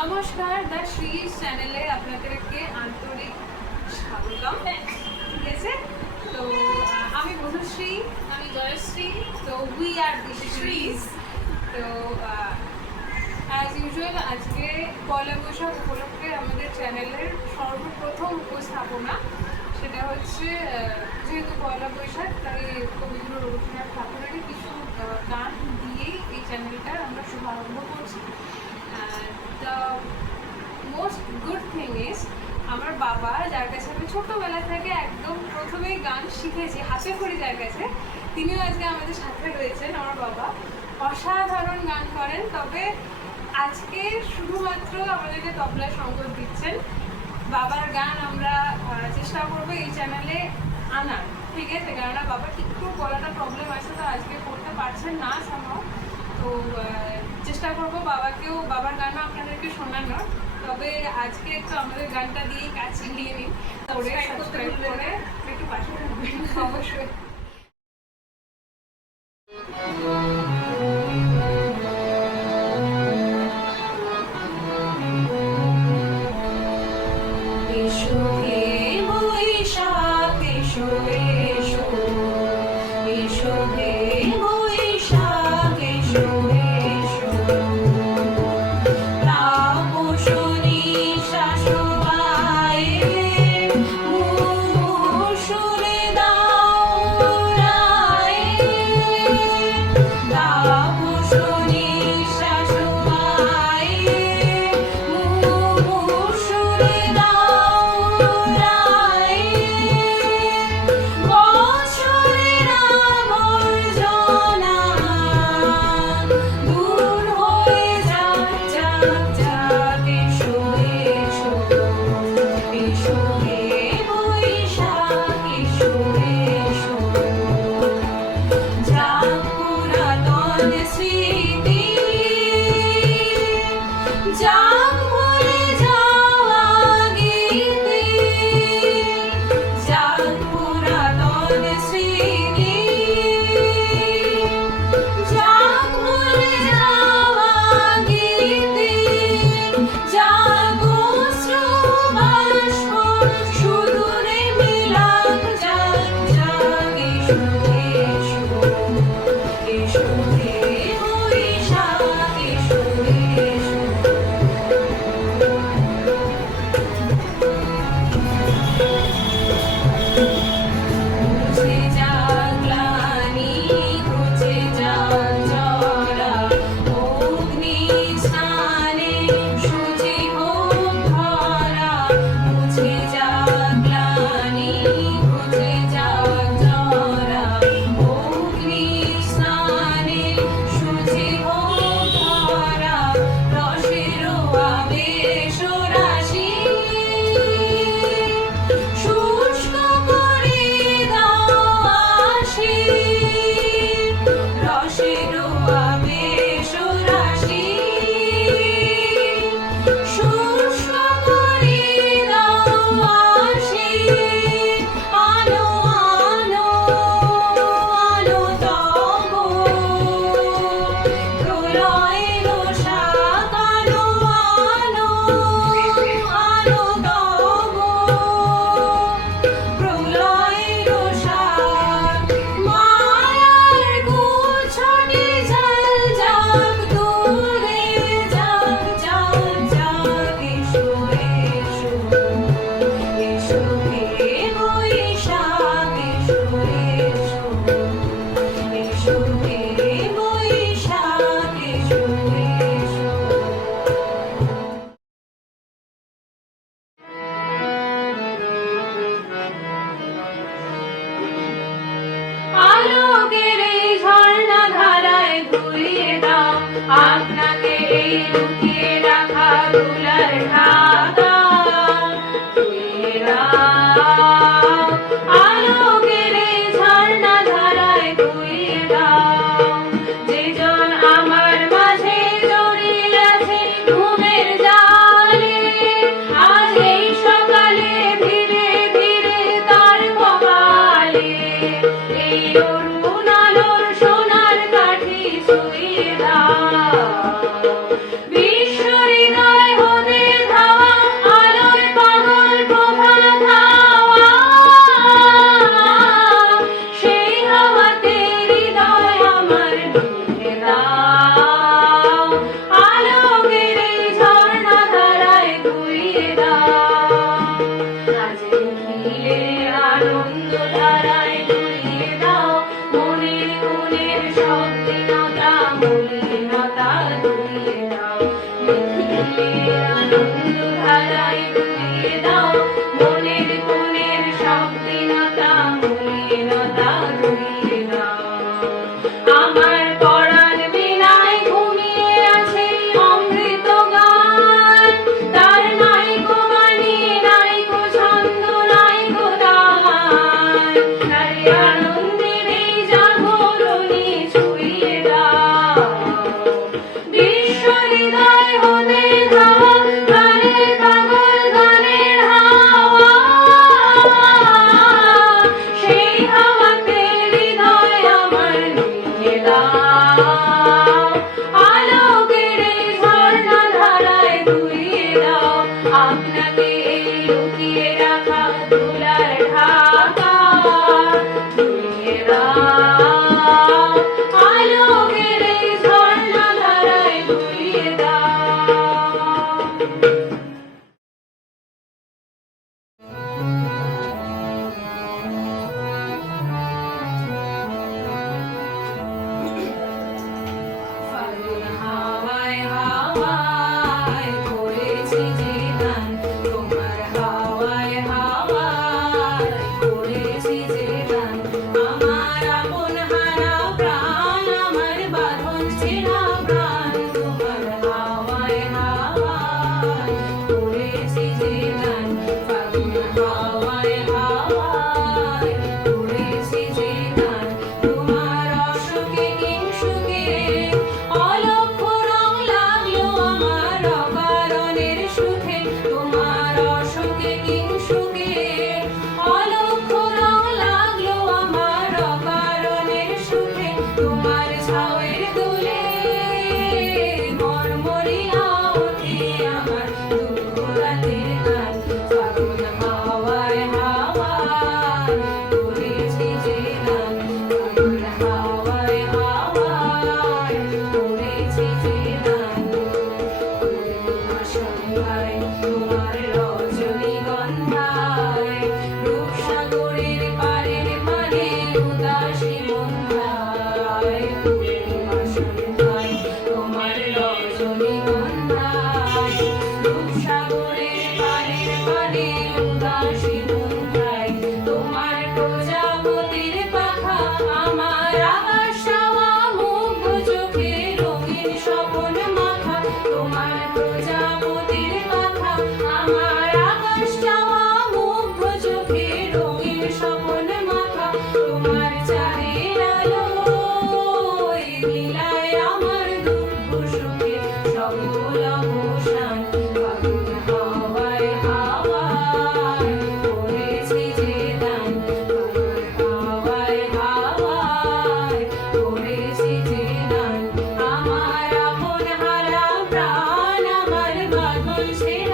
নমস্কার, দ্য শ্রীজ চ্যানেলে আপনাদেরকে আন্তরিক স্বাগতম। ঠিক আছে, তো আমি মধুশ্রী, আমি জয়শ্রী। তো উই আর দি শ্রীজ। তো অ্যাজ ইউজুয়াল আজকে পয়লা বৈশাখ উপলক্ষে আমাদের চ্যানেলের সর্বপ্রথম উপস্থাপনা, সেটা হচ্ছে যেহেতু পয়লা বৈশাখ তাই কবিগুরু রবীন্দ্রনাথ ঠাকুরেরই কিছু গান দিয়েই এই চ্যানেলটার আমরা শুভারম্ভ করছি। The most good thing is আমার বাবা, যার কাছে আমি ছোটোবেলা থেকে একদম প্রথমেই গান শিখেছি হাতে খড়ি যার কাছে, তিনিও আজকে আমাদের সাথে রয়েছেন। আমার বাবা অসাধারণ গান করেন, তবে আজকে শুধুমাত্র আমাদেরকে তবলায় সঙ্গত দিচ্ছেন। বাবার গান আমরা চেষ্টা করবো এই চ্যানেলে আনার, ঠিক আছে, কেননা বাবার একটু গলাটা প্রবলেম আছে, তো আজকে করতে পারছেন না সামহাও। তো চেষ্টা করবো বাবার গানও আপনাদেরকে শোনানোর। তবে আজকে একটু আমাদের গানটা দিয়েই কাজ চালিয়ে নিন, সাবস্ক্রাইব করে একটু পাশে থাকবেন অবশ্যই। আপনাকে লুকিয়ে রাখা দুলার ঢাকা ধুয়ে দাও, আলোকের ঝর্ণা ধারায় ধুয়ে দাও। যে জন আমার মাঝে জড়িয়ে আছে ঘুমের জালে, আজ এই সকালে ধীরে ধীরে তার কপালে এই অরুণ আলোর সোনার কাঠি ছুঁয়ে দাও। তোমার প্রজাপতির কথা আমার আকাশ চাওয়া মুগ্ধ চোখে রঙিন স্বপন মাথা তোমার চাঁদের আলোয় লীলায় আমার দুঃখ সুখে সকল অবসান ফাগুন হাওয়ায় হাওয়ায় করেছি যে দান ফাগুন হাওয়ায় হাওয়ায় করেছি যে দান আমার আপন হারা প্রাণ আমার বাঁধন ছেড়ে